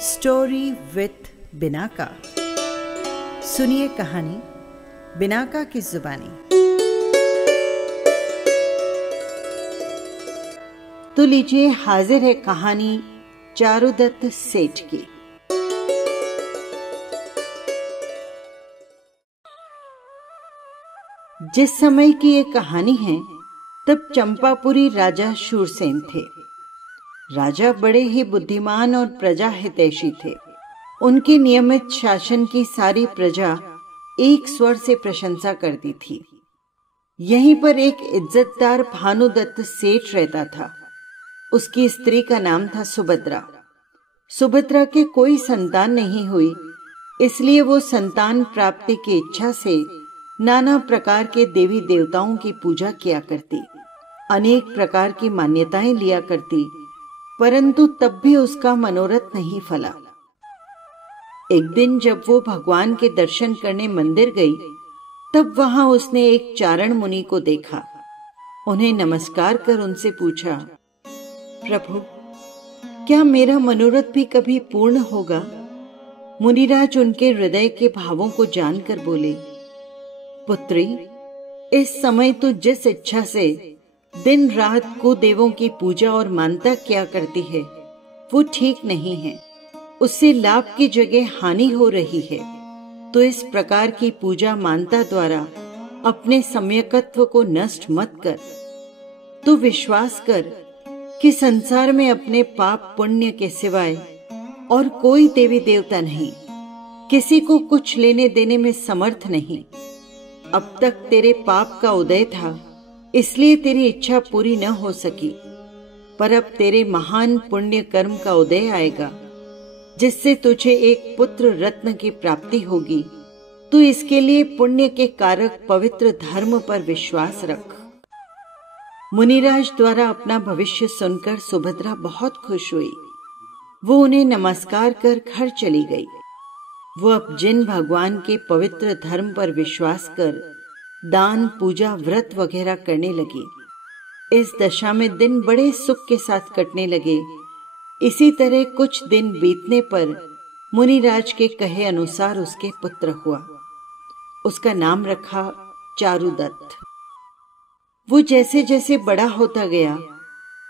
Story with Binaca. सुनिए कहानी Binaca की जुबानी। तो लीजिए, हाजिर है कहानी चारुदत्त सेठ की। जिस समय की ये कहानी है तब चंपापुरी राजा शूरसेन थे। राजा बड़े ही बुद्धिमान और प्रजा हितैषी थे। उनके नियमित शासन की सारी प्रजा एक स्वर से प्रशंसा करती थी। यहीं पर एक इज्जतदार भानुदत्त सेठ रहता था। उसकी स्त्री का नाम था सुभद्रा। सुभद्रा के कोई संतान नहीं हुई, इसलिए वो संतान प्राप्ति की इच्छा से नाना प्रकार के देवी देवताओं की पूजा किया करती, अनेक प्रकार की मान्यताएं लिया करती, परंतु तब भी उसका मनोरथ नहीं फला। एक दिन जब वो भगवान के दर्शन करने मंदिर गई, तब वहां उसने एक चारण मुनि को देखा। उन्हें नमस्कार कर उनसे पूछा, प्रभु, क्या मेरा मनोरथ भी कभी पूर्ण होगा? मुनिराज उनके हृदय के भावों को जानकर बोले, पुत्री, इस समय तो जिस इच्छा से दिन रात को देवों की पूजा और मानता किया करती है, वो ठीक नहीं है। उससे लाभ की जगह हानि हो रही है। तो इस प्रकार की पूजा मानता द्वारा अपने सम्यकत्व को नष्ट मत कर। तू विश्वास कर कि संसार में अपने पाप पुण्य के सिवाय और कोई देवी देवता नहीं, किसी को कुछ लेने देने में समर्थ नहीं। अब तक तेरे पाप का उदय था, इसलिए तेरी इच्छा पूरी न हो सकी, पर अब तेरे महान पुण्य कर्म का उदय आएगा, जिससे तुझे एक पुत्र रत्न की प्राप्ति होगी। तू इसके लिए पुण्य के कारक पवित्र धर्म पर विश्वास रख। मुनिराज द्वारा अपना भविष्य सुनकर सुभद्रा बहुत खुश हुई। वो उन्हें नमस्कार कर घर चली गई। वो अब जिन भगवान के पवित्र धर्म पर विश्वास कर दान, पूजा, व्रत वगैरह करने लगी। इस दशा में दिन बड़े सुख के साथ कटने लगे। इसी तरह कुछ दिन बीतने पर मुनिराज के कहे अनुसार उसके पुत्र हुआ। उसका नाम रखा चारुदत्त। वो जैसे जैसे बड़ा होता गया,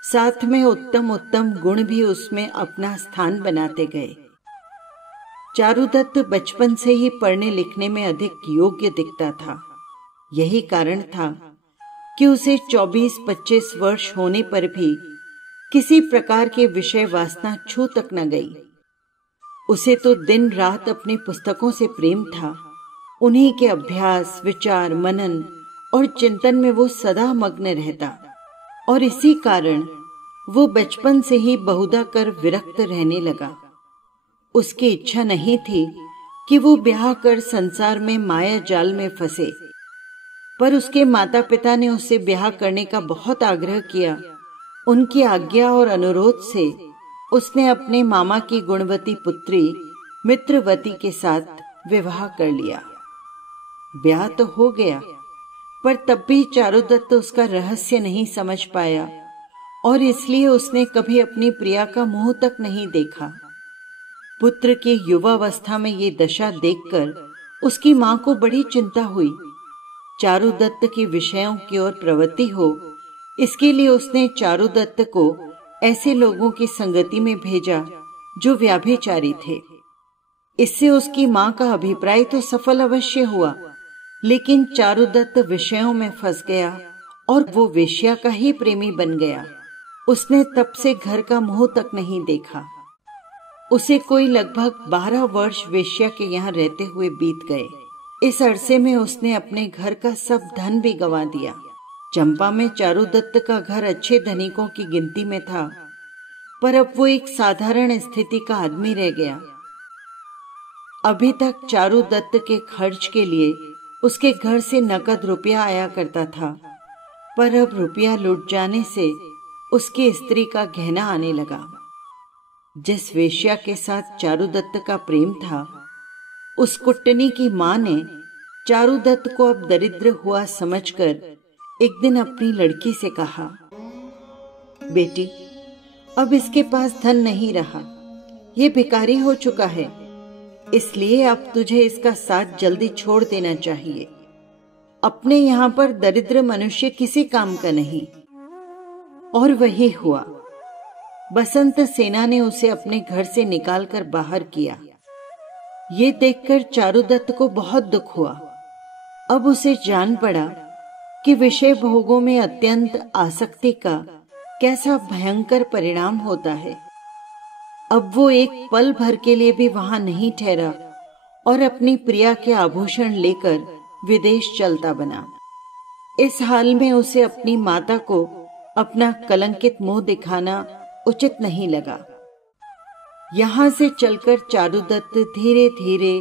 साथ में उत्तम उत्तम गुण भी उसमें अपना स्थान बनाते गए। चारुदत्त बचपन से ही पढ़ने लिखने में अधिक योग्य दिखता था। यही कारण था कि उसे 24-25 वर्ष होने पर भी किसी प्रकार के विषय वासना छू तक न गई। उसे तो दिन रात अपने पुस्तकों से प्रेम था। उन्हीं के अभ्यास, विचार, मनन और चिंतन में वो सदा मग्न रहता, और इसी कारण वो बचपन से ही बहुधा कर विरक्त रहने लगा। उसकी इच्छा नहीं थी कि वो ब्याह कर संसार में माया जाल में फंसे, पर उसके माता पिता ने उसे ब्याह करने का बहुत आग्रह किया। उनकी आज्ञा और अनुरोध से उसने अपने मामा की गुणवती पुत्री मित्रवती के साथ विवाह कर लिया। ब्याह तो हो गया, पर तब भी चारुदत्त उसका रहस्य नहीं समझ पाया, और इसलिए उसने कभी अपनी प्रिया का मुंह तक नहीं देखा। पुत्र की युवावस्था में ये दशा देखकर उसकी मां को बड़ी चिंता हुई। चारुदत्त की विषयों की ओर प्रवृत्ति हो, इसके लिए उसने चारुदत्त को ऐसे लोगों की संगति में भेजा जो व्याभिचारी थे। इससे उसकी मां का अभिप्राय तो सफल अवश्य हुआ, लेकिन चारुदत्त विषयों में फंस गया और वो वेश्या का ही प्रेमी बन गया। उसने तब से घर का मुंह तक नहीं देखा। उसे कोई लगभग 12 वर्ष वेश्या के यहाँ रहते हुए बीत गए। इस अरसे में उसने अपने घर का सब धन भी गंवा दिया। चंपा में चारुदत्त का घर अच्छे धनिकों की गिनती में था, पर अब वो एक साधारण स्थिति का आदमी रह गया। अभी तक चारुदत्त के खर्च के लिए उसके घर से नकद रुपया आया करता था, पर अब रुपया लुट जाने से उसकी स्त्री का गहना आने लगा। जिस वेश्या के साथ चारुदत्त का प्रेम था, उस कुट्टनी की मां ने चारुदत्त को अब दरिद्र हुआ समझकर एक दिन अपनी लड़की से कहा, बेटी, अब इसके पास धन नहीं रहा, ये भिखारी हो चुका है, इसलिए अब तुझे इसका साथ जल्दी छोड़ देना चाहिए। अपने यहाँ पर दरिद्र मनुष्य किसी काम का नहीं। और वही हुआ। बसंत सेना ने उसे अपने घर से निकालकर बाहर किया। ये देखकर चारुदत्त को बहुत दुख हुआ। अब उसे जान पड़ा कि विषय भोगों में अत्यंत आसक्ति का कैसा भयंकर परिणाम होता है। अब वो एक पल भर के लिए भी वहां नहीं ठहरा और अपनी प्रिया के आभूषण लेकर विदेश चलता बना। इस हाल में उसे अपनी माता को अपना कलंकित मुंह दिखाना उचित नहीं लगा। यहां से चलकर चारुदत्त धीरे धीरे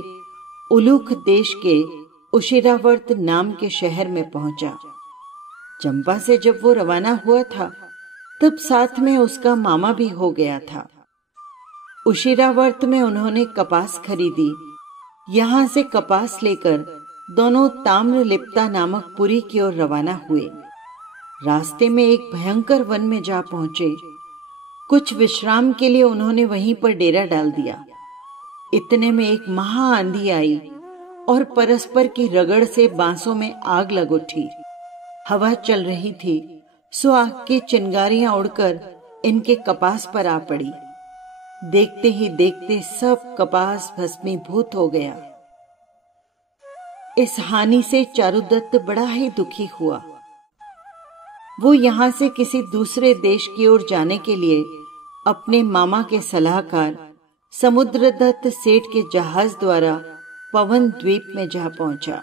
उलूख देश के उशिरावर्त नाम के शहर में पहुंचा। चंपा से जब वो रवाना हुआ था तब साथ में उसका मामा भी हो गया था। उशिरावर्त में उन्होंने कपास खरीदी। यहां से कपास लेकर दोनों ताम्रलिप्ता नामक पुरी की ओर रवाना हुए। रास्ते में एक भयंकर वन में जा पहुंचे। कुछ विश्राम के लिए उन्होंने वहीं पर डेरा डाल दिया। इतने में एक महा आंधी आई और परस्पर की रगड़ से बांसों में आग लग उठी। हवा चल रही थी, सो आग की चिंगारियां उड़कर इनके कपास पर आ पड़ी। देखते ही देखते सब कपास भस्मीभूत हो गया। इस हानि से चारुदत्त बड़ा ही दुखी हुआ। वो यहां से किसी दूसरे देश की ओर जाने के लिए अपने मामा के सलाहकार समुद्रदत्त सेठ के जहाज द्वारा पवन द्वीप में जा पहुंचा।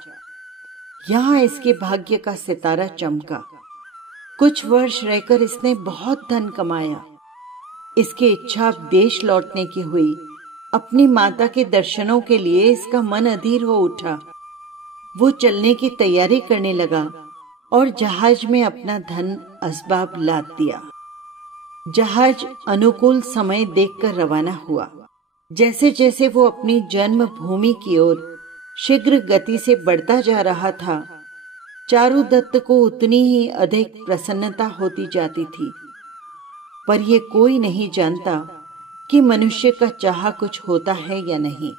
यहां इसके भाग्य का सितारा चमका। कुछ वर्ष रहकर इसने बहुत धन कमाया। इसकी इच्छा देश लौटने की हुई। अपनी माता के दर्शनों के लिए इसका मन अधीर हो उठा। वो चलने की तैयारी करने लगा और जहाज में अपना धन असबाब लाद दिया। जहाज अनुकूल समय देखकर रवाना हुआ। जैसे जैसे वो अपनी जन्म भूमि की ओर शीघ्र गति से बढ़ता जा रहा था, चारुदत्त को उतनी ही अधिक प्रसन्नता होती जाती थी। पर ये कोई नहीं जानता कि मनुष्य का चाहा कुछ होता है या नहीं।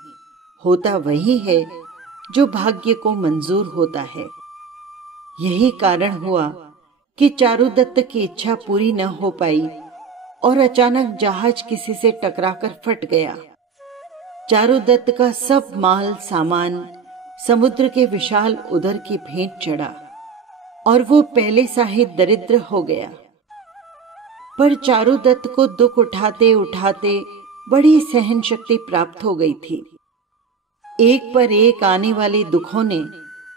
होता वही है जो भाग्य को मंजूर होता है। यही कारण हुआ कि चारुदत्त की इच्छा पूरी न हो पाई और अचानक जहाज किसी से टकराकर फट गया। चारुदत्त का सब माल सामान समुद्र के विशाल उदर की भेंट चढ़ा और वो पहले सा ही दरिद्र हो गया। पर चारुदत्त को दुख उठाते उठाते बड़ी सहन शक्ति प्राप्त हो गई थी। एक पर एक आने वाले दुखों ने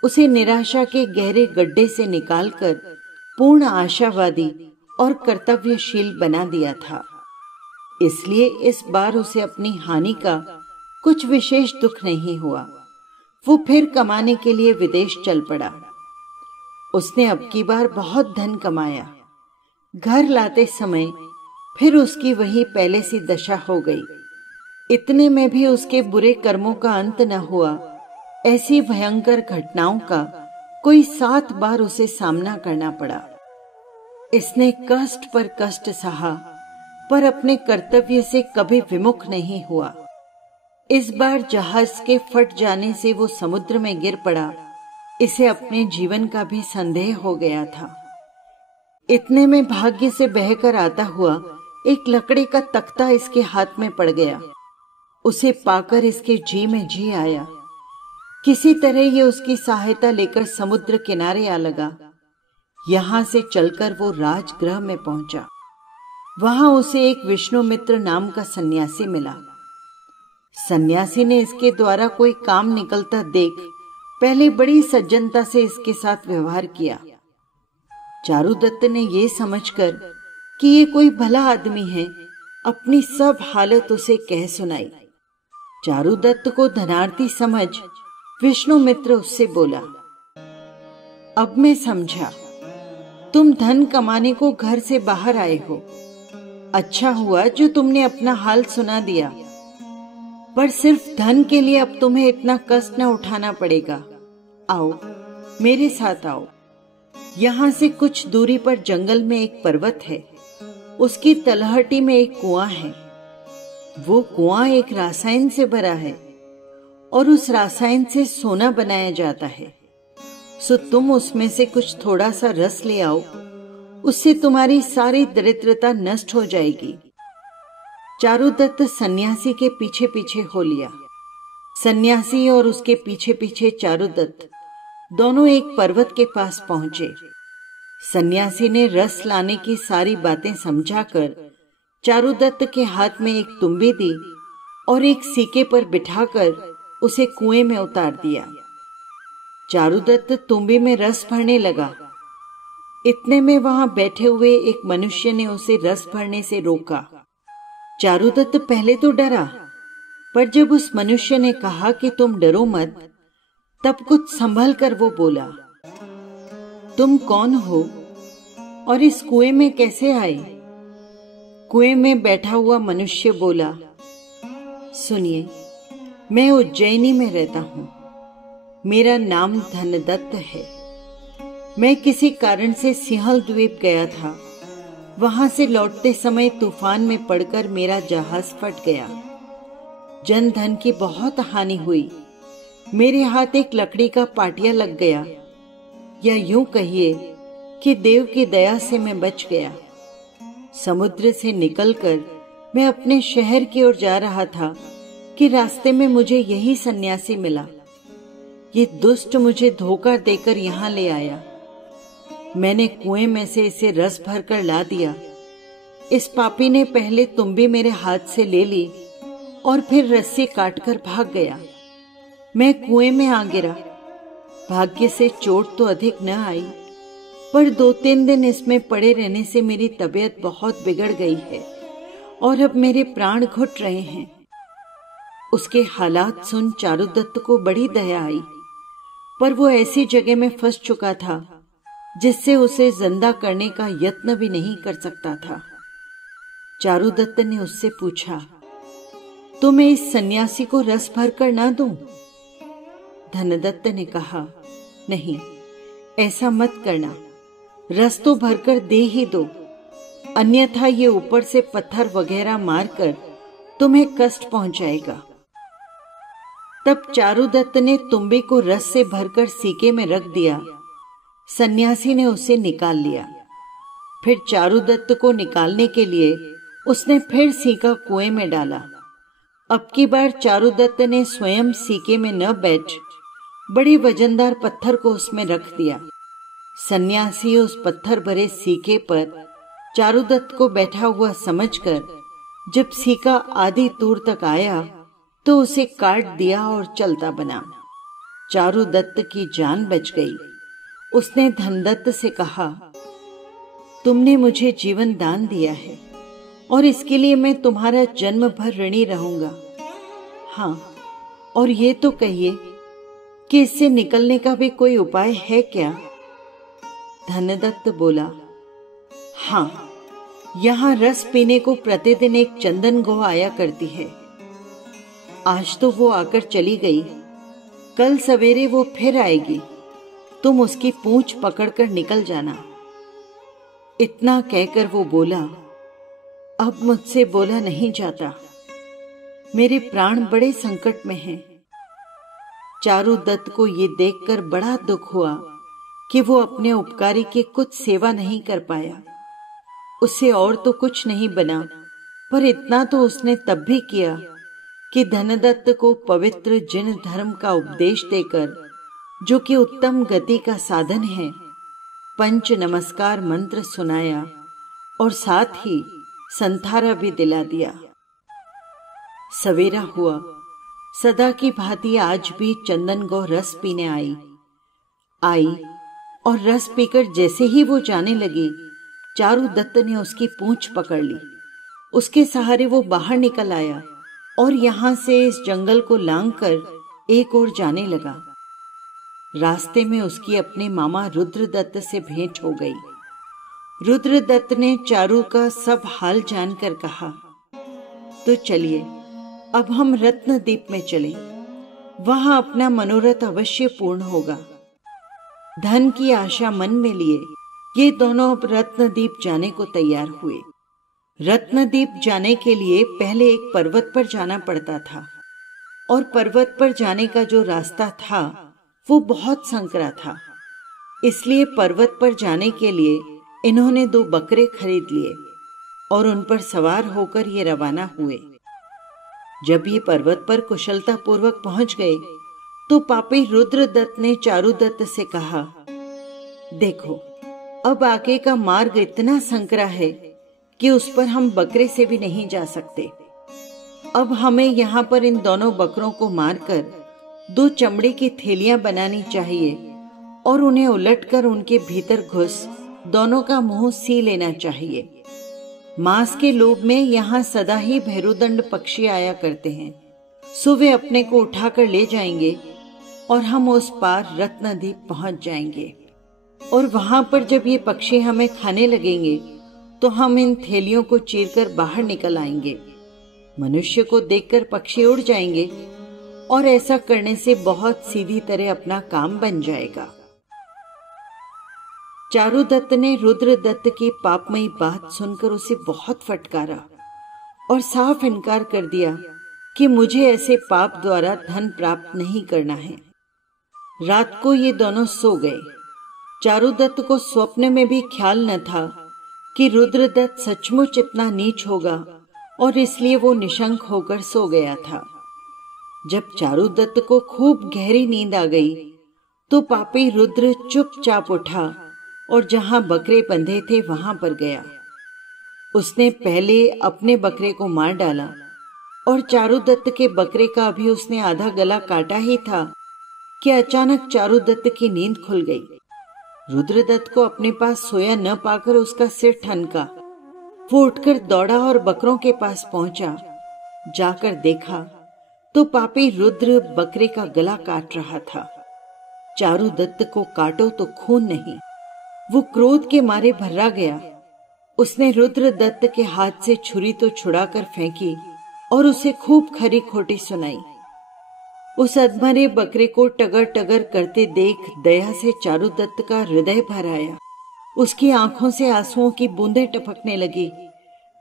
उसे निराशा के गहरे गड्ढे से निकालकर पूर्ण आशावादी और कर्तव्यशील बना दिया था। इसलिए इस बार उसे अपनी हानि का कुछ विशेष दुख नहीं हुआ। वो फिर कमाने के लिए विदेश चल पड़ा। उसने अब की बार बहुत धन कमाया। घर लाते समय फिर उसकी वही पहले सी दशा हो गई। इतने में भी उसके बुरे कर्मों का अंत न हुआ। ऐसी भयंकर घटनाओं का कोई 7 बार उसे सामना करना पड़ा। इसने कष्ट पर कष्ट सहा, पर अपने कर्तव्य से कभी विमुख नहीं हुआ। इस बार जहाज के फट जाने से वो समुद्र में गिर पड़ा। इसे अपने जीवन का भी संदेह हो गया था। इतने में भाग्य से बहकर आता हुआ एक लकड़ी का तख्ता इसके हाथ में पड़ गया। उसे पाकर इसके जी में जी आया। किसी तरह ये उसकी सहायता लेकर समुद्र किनारे आ लगा। यहां से चलकर वो राजगृह में पहुंचा। वहां उसे एक विष्णुमित्र नाम का सन्यासी मिला। सन्यासी ने इसके द्वारा कोई काम निकलता देख पहले बड़ी सज्जनता से इसके साथ व्यवहार किया। चारुदत्त ने ये समझकर कि ये कोई भला आदमी है, अपनी सब हालत उसे कह सुनाई। चारुदत्त को धनार्थी समझ विष्णुमित्र उससे बोला, अब मैं समझा, तुम धन कमाने को घर से बाहर आए हो। अच्छा हुआ जो तुमने अपना हाल सुना दिया, पर सिर्फ धन के लिए अब तुम्हें इतना कष्ट न उठाना पड़ेगा। आओ, मेरे साथ आओ। यहां से कुछ दूरी पर जंगल में एक पर्वत है। उसकी तलहटी में एक कुआं है। वो कुआं एक रासायन से भरा है और उस रासायन से सोना बनाया जाता है। सो तुम उसमें से कुछ थोड़ा सा रस ले आओ, उससे तुम्हारी सारी दरिद्रता नष्ट हो जाएगी। चारुदत्त सन्यासी के पीछे पीछे हो लिया। सन्यासी और उसके पीछे पीछे चारुदत्त दोनों एक पर्वत के पास पहुंचे। सन्यासी ने रस लाने की सारी बातें समझाकर चारुदत्त के हाथ में एक तुम्बी दी और एक सीके पर बिठाकर उसे कुएं में उतार दिया। चारुदत्त तुम्बी में रस भरने लगा। इतने में वहां बैठे हुए एक मनुष्य ने उसे रस भरने से रोका। चारुदत्त पहले तो डरा, पर जब उस मनुष्य ने कहा कि तुम डरो मत, तब कुछ संभल कर वो बोला, तुम कौन हो और इस कुएं में कैसे आए? कुएं में बैठा हुआ मनुष्य बोला, सुनिए, मैं उज्जैनी में रहता हूं। मेरा नाम धनदत्त है। मैं किसी कारण से सिंहल द्वीप गया था। वहां से लौटते समय तूफान में पड़कर मेरा जहाज फट गया। जन धन की बहुत हानि हुई। मेरे हाथ एक लकड़ी का पाटिया लग गया, या यूं कहिए कि देव की दया से मैं बच गया। समुद्र से निकलकर मैं अपने शहर की ओर जा रहा था कि रास्ते में मुझे यही सन्यासी मिला। ये दुष्ट मुझे धोखा देकर यहां ले आया। मैंने कुएं में से इसे रस भरकर ला दिया। इस पापी ने पहले तुम्बी मेरे हाथ से ले ली और फिर रस्सी काटकर भाग गया। मैं कुएं में आ गिरा। भाग्य से चोट तो अधिक न आई, पर 2-3 दिन इसमें पड़े रहने से मेरी तबीयत बहुत बिगड़ गई है और अब मेरे प्राण घुट रहे हैं। उसके हालात सुन चारुदत्त को बड़ी दया आई, पर वो ऐसी जगह में फंस चुका था जिससे उसे जिंदा करने का यत्न भी नहीं कर सकता था। चारुदत्त ने उससे पूछा, तो मैं इस सन्यासी को रस भर कर ना दूं? धनदत्त ने कहा, नहीं, ऐसा मत करना। रस तो भरकर दे ही दो, अन्यथा ये ऊपर से पत्थर वगैरह मारकर तुम्हें कष्ट पहुंचाएगा। तब चारुदत्त ने तुम्बी को रस से भरकर सीके में रख दिया। सन्यासी ने उसे निकाल लिया। फिर चारुदत्त को निकालने के लिए उसने फिर सीका कुएं में डाला। अब की बार चारुदत्त ने स्वयं सीके में न बैठ बड़ी वजनदार पत्थर को उसमें रख दिया। सन्यासी उस पत्थर भरे सीके पर चारुदत्त को बैठा हुआ समझकर जब सीका आधी दूर तक आया तो उसे काट दिया और चलता बना। चारुदत्त की जान बच गई। उसने धनदत्त से कहा, तुमने मुझे जीवन दान दिया है और इसके लिए मैं तुम्हारा जन्म भर ऋणी रहूंगा। हाँ, और ये तो कहिए कि इससे निकलने का भी कोई उपाय है क्या? धनदत्त बोला, हाँ, यहां रस पीने को प्रतिदिन एक चंदन गौ आया करती है। आज तो वो आकर चली गई, कल सवेरे वो फिर आएगी। तुम उसकी पूंछ पकड़कर निकल जाना। इतना कहकर वो बोला, अब मुझसे बोला नहीं जाता। मेरे प्राण बड़े संकट में हैं। चारुदत्त को ये देखकर बड़ा दुख हुआ कि वो अपने उपकारी की कुछ सेवा नहीं कर पाया। उससे और तो कुछ नहीं बना, पर इतना तो उसने तब भी किया कि धनदत्त को पवित्र जिन धर्म का उपदेश देकर, जो कि उत्तम गति का साधन है, पंच नमस्कार मंत्र सुनाया और साथ ही संथारा भी दिला दिया। सवेरा हुआ। सदा की भांति आज भी चंदन गौ रस पीने आई और रस पीकर जैसे ही वो जाने लगी, चारुदत्त ने उसकी पूंछ पकड़ ली। उसके सहारे वो बाहर निकल आया और यहां से इस जंगल को लांघकर एक ओर जाने लगा। रास्ते में उसकी अपने मामा रुद्रदत्त से भेंट हो गई। रुद्रदत्त ने चारू का सब हाल जानकर कहा, तो चलिए अब हम रत्नद्वीप में चलें। वहां अपना मनोरथ अवश्य पूर्ण होगा। धन की आशा मन में लिए ये दोनों अब रत्नद्वीप जाने को तैयार हुए। रत्नदीप जाने के लिए पहले एक पर्वत पर जाना पड़ता था और पर्वत पर जाने का जो रास्ता था वो बहुत संकरा था। इसलिए पर्वत पर जाने के लिए इन्होंने 2 बकरे खरीद लिए और उन पर सवार होकर ये रवाना हुए। जब ये पर्वत पर कुशलता पूर्वक पहुंच गए तो पापी रुद्रदत्त ने चारुदत्त से कहा, देखो, अब आगे का मार्ग इतना संकरा है कि उस पर हम बकरे से भी नहीं जा सकते। अब हमें यहाँ पर इन दोनों बकरों को मारकर 2 चमड़े की थैलियां बनानी चाहिए और उन्हें उलटकर उनके भीतर घुस दोनों का मुंह सी लेना चाहिए। मांस के लोभ में यहाँ सदा ही भैरुदंड पक्षी आया करते हैं, सो वे अपने को उठाकर ले जाएंगे और हम उस पार रत्नदीप पहुंच जाएंगे। और वहां पर जब ये पक्षी हमें खाने लगेंगे तो हम इन थैलियों को चीरकर बाहर निकल आएंगे। मनुष्य को देखकर पक्षी उड़ जाएंगे और ऐसा करने से बहुत सीधी तरह अपना काम बन जाएगा। चारुदत्त ने रुद्रदत्त की पापमयी बात सुनकर उसे बहुत फटकारा और साफ इनकार कर दिया कि मुझे ऐसे पाप द्वारा धन प्राप्त नहीं करना है। रात को ये दोनों सो गए। चारुदत्त को स्वप्न में भी ख्याल न था कि रुद्रदत्त सचमुच इतना नीच होगा और इसलिए वो निशंक होकर सो गया था। जब चारुदत्त को खूब गहरी नींद आ गई तो पापी रुद्र चुपचाप उठा और जहां बकरे बंधे थे वहां पर गया। उसने पहले अपने बकरे को मार डाला और चारुदत्त के बकरे का अभी उसने आधा गला काटा ही था कि अचानक चारुदत्त की नींद खुल गई। रुद्रदत्त को अपने पास सोया न पाकर उसका सिर ठनका। वो उठकर दौड़ा और बकरों के पास पहुंचा। जाकर देखा तो पापी रुद्र बकरे का गला काट रहा था। चारुदत्त को काटो तो खून नहीं। वो क्रोध के मारे भर्रा गया। उसने रुद्रदत्त के हाथ से छुरी तो छुड़ाकर फेंकी और उसे खूब खरी खोटी सुनाई। उस अधमरे बकरे को टगर टगर करते देख दया से चारुदत्त का हृदय भर आया। उसकी आंखों से आंसुओं की बूंदें टपकने लगी,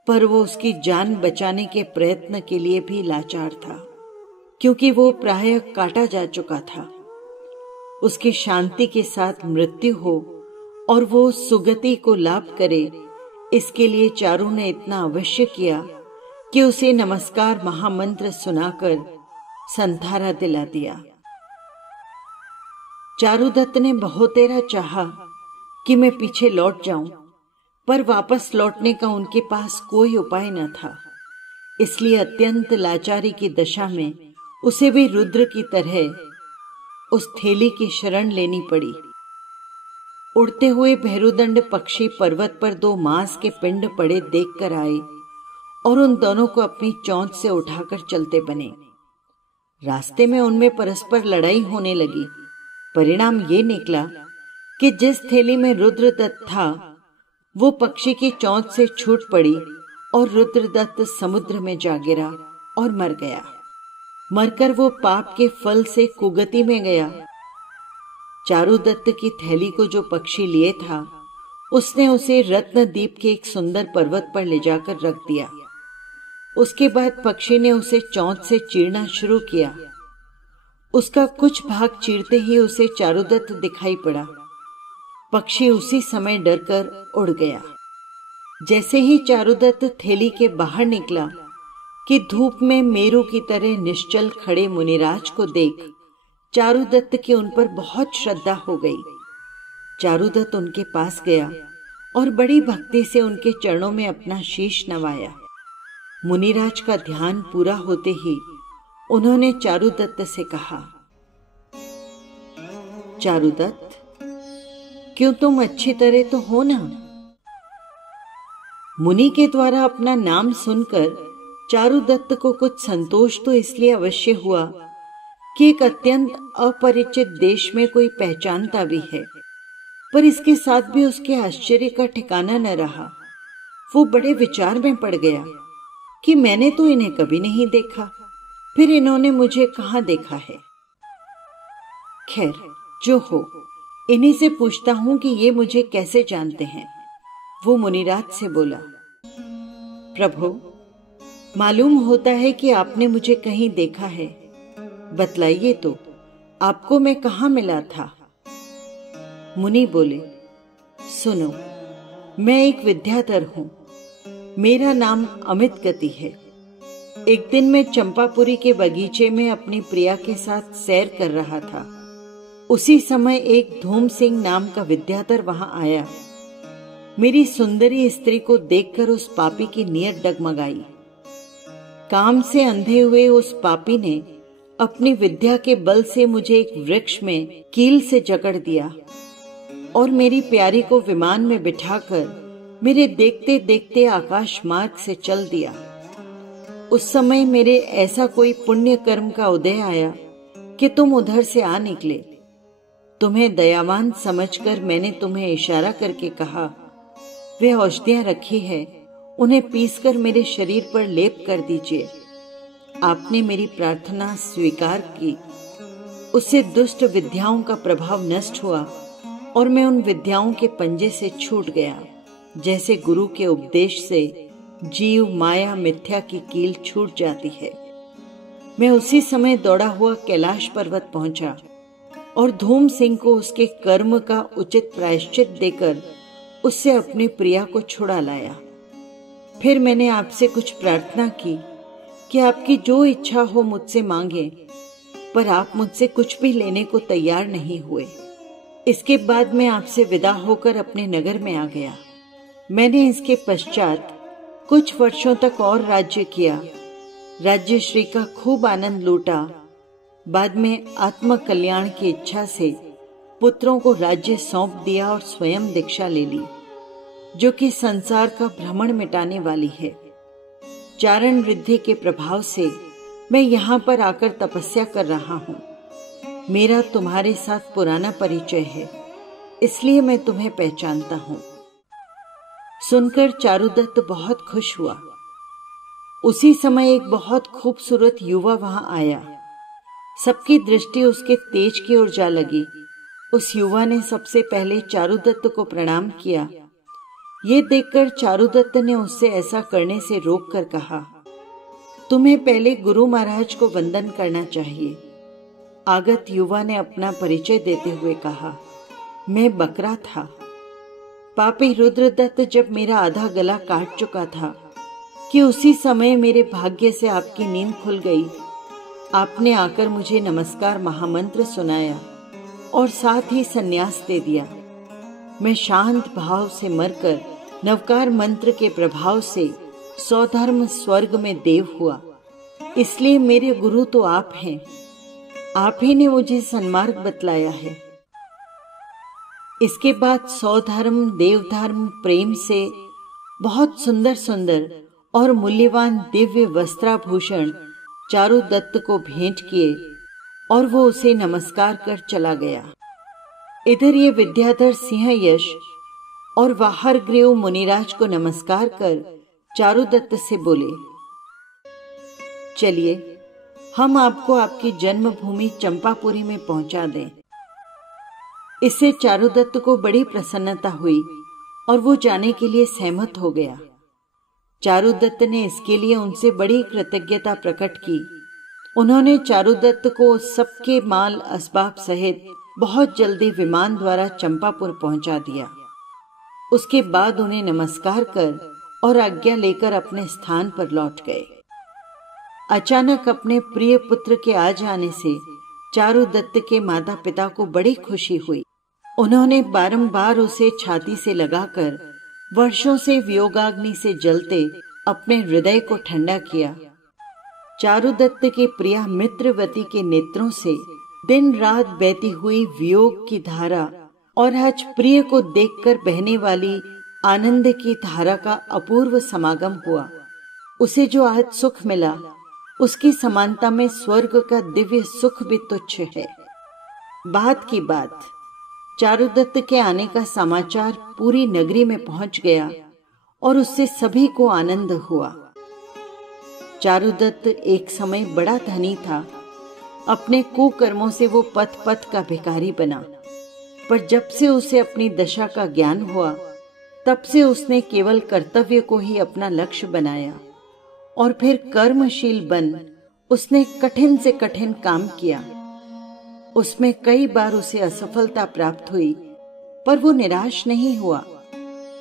पर वो उसकी जान बचाने के प्रयत्न के लिए भी लाचार था, क्योंकि वो प्रायः काटा जा चुका था। उसकी शांति के साथ मृत्यु हो और वो सुगति को लाभ करे, इसके लिए चारु ने इतना अवश्य किया कि उसे नमस्कार महामंत्र सुनाकर संथारा दिला दिया। चारुदत्त ने बहुतेरा चाहा कि मैं पीछे लौट जाऊं, पर वापस लौटने का उनके पास कोई उपाय न था। इसलिए अत्यंत लाचारी की दशा में उसे भी रुद्र की तरह उस थैली की शरण लेनी पड़ी। उड़ते हुए भैरुदंड पक्षी पर्वत पर 2 मांस के पिंड पड़े देखकर आए और उन दोनों को अपनी चोंच से उठाकर चलते बने। रास्ते में उनमें परस्पर लड़ाई होने लगी। परिणाम ये निकला कि जिस थैली में रुद्रदत्त था वो पक्षी की चोंच से छूट पड़ी और रुद्रदत्त समुद्र में जा गिरा और मर गया। मरकर वो पाप के फल से कुगति में गया। चारुदत्त की थैली को जो पक्षी लिए था उसने उसे रत्नदीप के एक सुंदर पर्वत पर ले जाकर रख दिया। उसके बाद पक्षी ने उसे चोंच से चीरना शुरू किया। उसका कुछ भाग चीरते ही उसे चारुदत्त दिखाई पड़ा। पक्षी उसी समय डरकर उड़ गया। जैसे ही चारुदत्त थैली के बाहर निकला कि धूप में मेरू की तरह निश्चल खड़े मुनिराज को देख चारुदत्त की उन पर बहुत श्रद्धा हो गई। चारुदत्त उनके पास गया और बड़ी भक्ति से उनके चरणों में अपना शीश नवाया। मुनिराज का ध्यान पूरा होते ही उन्होंने चारुदत्त से कहा, चारुदत्त, क्यों तुम अच्छी तरह तो हो ना? मुनि के द्वारा अपना नाम सुनकर चारुदत्त को कुछ संतोष तो इसलिए अवश्य हुआ कि एक अत्यंत अपरिचित देश में कोई पहचानता भी है, पर इसके साथ भी उसके आश्चर्य का ठिकाना न रहा। वो बड़े विचार में पड़ गया कि मैंने तो इन्हें कभी नहीं देखा, फिर इन्होंने मुझे कहां देखा है। खैर, जो हो, इन्हीं से पूछता हूं कि ये मुझे कैसे जानते हैं। वो मुनिराज से बोला। प्रभु, मालूम होता है कि आपने मुझे कहीं देखा है। बतलाइए तो, आपको मैं कहाँ मिला था? मुनि बोले, सुनो, मैं एक विद्याधर हूं। मेरा नाम अमित गति है। एक दिन मैं चंपापुरी के बगीचे में अपनी प्रिया के साथ सैर कर रहा था। उसी समय एक धूम सिंह नाम का विद्याधर वहां आया। मेरी सुंदरी स्त्री को देखकर उस पापी की नीयत डगमगाई। काम से अंधे हुए उस पापी ने अपनी विद्या के बल से मुझे एक वृक्ष में कील से जकड़ दिया और मेरी प्यारी को विमान में बिठाकर मेरे देखते देखते आकाश मार्ग से चल दिया। उस समय मेरे ऐसा कोई पुण्य कर्म का उदय आया कि तुम उधर से आ निकले। तुम्हें दयावान समझकर मैंने तुम्हें इशारा करके कहा, वे औषधियां रखी है, उन्हें पीसकर मेरे शरीर पर लेप कर दीजिए। आपने मेरी प्रार्थना स्वीकार की। उससे दुष्ट विद्याओं का प्रभाव नष्ट हुआ और मैं उन विद्याओं के पंजे से छूट गया, जैसे गुरु के उपदेश से जीव माया मिथ्या की कील छूट जाती है। मैं उसी समय दौड़ा हुआ कैलाश पर्वत पहुंचा और धूम सिंह को उसके कर्म का उचित प्रायश्चित देकर उससे अपनी प्रिया को छुड़ा लाया। फिर मैंने आपसे कुछ प्रार्थना की कि आपकी जो इच्छा हो मुझसे मांगे, पर आप मुझसे कुछ भी लेने को तैयार नहीं हुए। इसके बाद मैं आपसे विदा होकर अपने नगर में आ गया। मैंने इसके पश्चात कुछ वर्षों तक और राज्य किया। राज्य श्री का खूब आनंद लूटा। बाद में आत्म कल्याण की इच्छा से पुत्रों को राज्य सौंप दिया और स्वयं दीक्षा ले ली, जो कि संसार का भ्रमण मिटाने वाली है। चारण रिद्धि के प्रभाव से मैं यहाँ पर आकर तपस्या कर रहा हूँ। मेरा तुम्हारे साथ पुराना परिचय है, इसलिए मैं तुम्हें पहचानता हूं। सुनकर चारुदत्त बहुत खुश हुआ। उसी समय एक बहुत खूबसूरत युवा वहां आया। सबकी दृष्टि उसके तेज की ओर जा लगी। उस युवा ने सबसे पहले चारुदत्त को प्रणाम किया। ये देखकर चारुदत्त ने उससे ऐसा करने से रोककर कहा, तुम्हें पहले गुरु महाराज को वंदन करना चाहिए। आगत युवा ने अपना परिचय देते हुए कहा, मैं बकरा था। पापी रुद्रदत्त जब मेरा आधा गला काट चुका था कि उसी समय मेरे भाग्य से आपकी नींद खुल गई। आपने आकर मुझे नमस्कार महामंत्र सुनाया और साथ ही सन्यास दे दिया। मैं शांत भाव से मरकर नवकार मंत्र के प्रभाव से सौधर्म स्वर्ग में देव हुआ। इसलिए मेरे गुरु तो आप हैं। आप ही ने मुझे सन्मार्ग बतलाया है। इसके बाद सौधर्म देवधर्म प्रेम से बहुत सुंदर सुंदर और मूल्यवान दिव्य वस्त्राभूषण चारुदत्त को भेंट किए और वो उसे नमस्कार कर चला गया। इधर ये विद्याधर सिंह यश और वाहरग्रीव मुनिराज को नमस्कार कर चारुदत्त से बोले, चलिए हम आपको आपकी जन्मभूमि चंपापुरी में पहुंचा दें। इससे चारुदत्त को बड़ी प्रसन्नता हुई और वो जाने के लिए सहमत हो गया। चारुदत्त ने इसके लिए उनसे बड़ी कृतज्ञता प्रकट की। उन्होंने चारुदत्त को सबके माल असबाब सहित बहुत जल्दी विमान द्वारा चंपापुर पहुंचा दिया। उसके बाद उन्हें नमस्कार कर और आज्ञा लेकर अपने स्थान पर लौट गए। अचानक अपने प्रिय पुत्र के आ जाने से चारुदत्त के माता पिता को बड़ी खुशी हुई। उन्होंने बारंबार उसे छाती से लगाकर वर्षों से वियोगाग्नि से जलते अपने हृदय को ठंडा किया। चारुदत्त के प्रिया मित्रवती के नेत्रों से दिन रात बहती हुई वियोग की धारा और आज प्रिय को देखकर बहने वाली आनंद की धारा का अपूर्व समागम हुआ। उसे जो आज सुख मिला, उसकी समानता में स्वर्ग का दिव्य सुख भी तुच्छ है। बात की बात, चारुदत्त के आने का समाचार पूरी नगरी में पहुंच गया और उससे सभी को आनंद हुआ। चारुदत्त एक समय बड़ा धनी था। अपने कुकर्मों से वो पथ पथ का भिखारी बना, पर जब से उसे अपनी दशा का ज्ञान हुआ, तब से उसने केवल कर्तव्य को ही अपना लक्ष्य बनाया और फिर कर्मशील बन उसने कठिन से कठिन काम किया। उसमें कई बार उसे असफलता प्राप्त हुई, पर वो निराश नहीं हुआ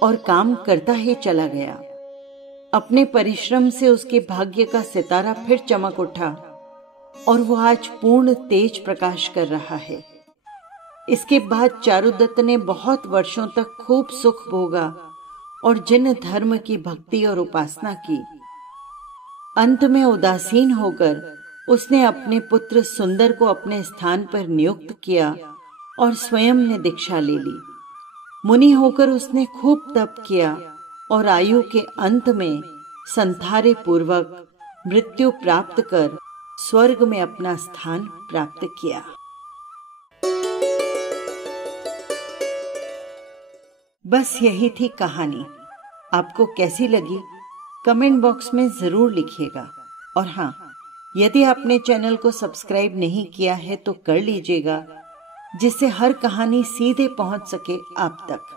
और काम करता ही चला गया। अपने परिश्रम से उसके भाग्य का सितारा फिर चमक उठा और वो आज पूर्ण तेज प्रकाश कर रहा है। इसके बाद चारुदत्त ने बहुत वर्षों तक खूब सुख भोगा और जिन धर्म की भक्ति और उपासना की। अंत में उदासीन होकर उसने अपने पुत्र सुंदर को अपने स्थान पर नियुक्त किया और स्वयं ने दीक्षा ले ली। मुनि होकर उसने खूब तप किया और आयु के अंत में संधारे पूर्वक मृत्यु प्राप्त कर स्वर्ग में अपना स्थान प्राप्त किया। बस यही थी कहानी। आपको कैसी लगी कमेंट बॉक्स में जरूर लिखिएगा। और हाँ, यदि आपने चैनल को सब्सक्राइब नहीं किया है तो कर लीजिएगा, जिससे हर कहानी सीधे पहुंच सके आप तक।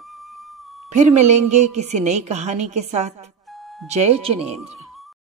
फिर मिलेंगे किसी नई कहानी के साथ। जय जिनेंद्र।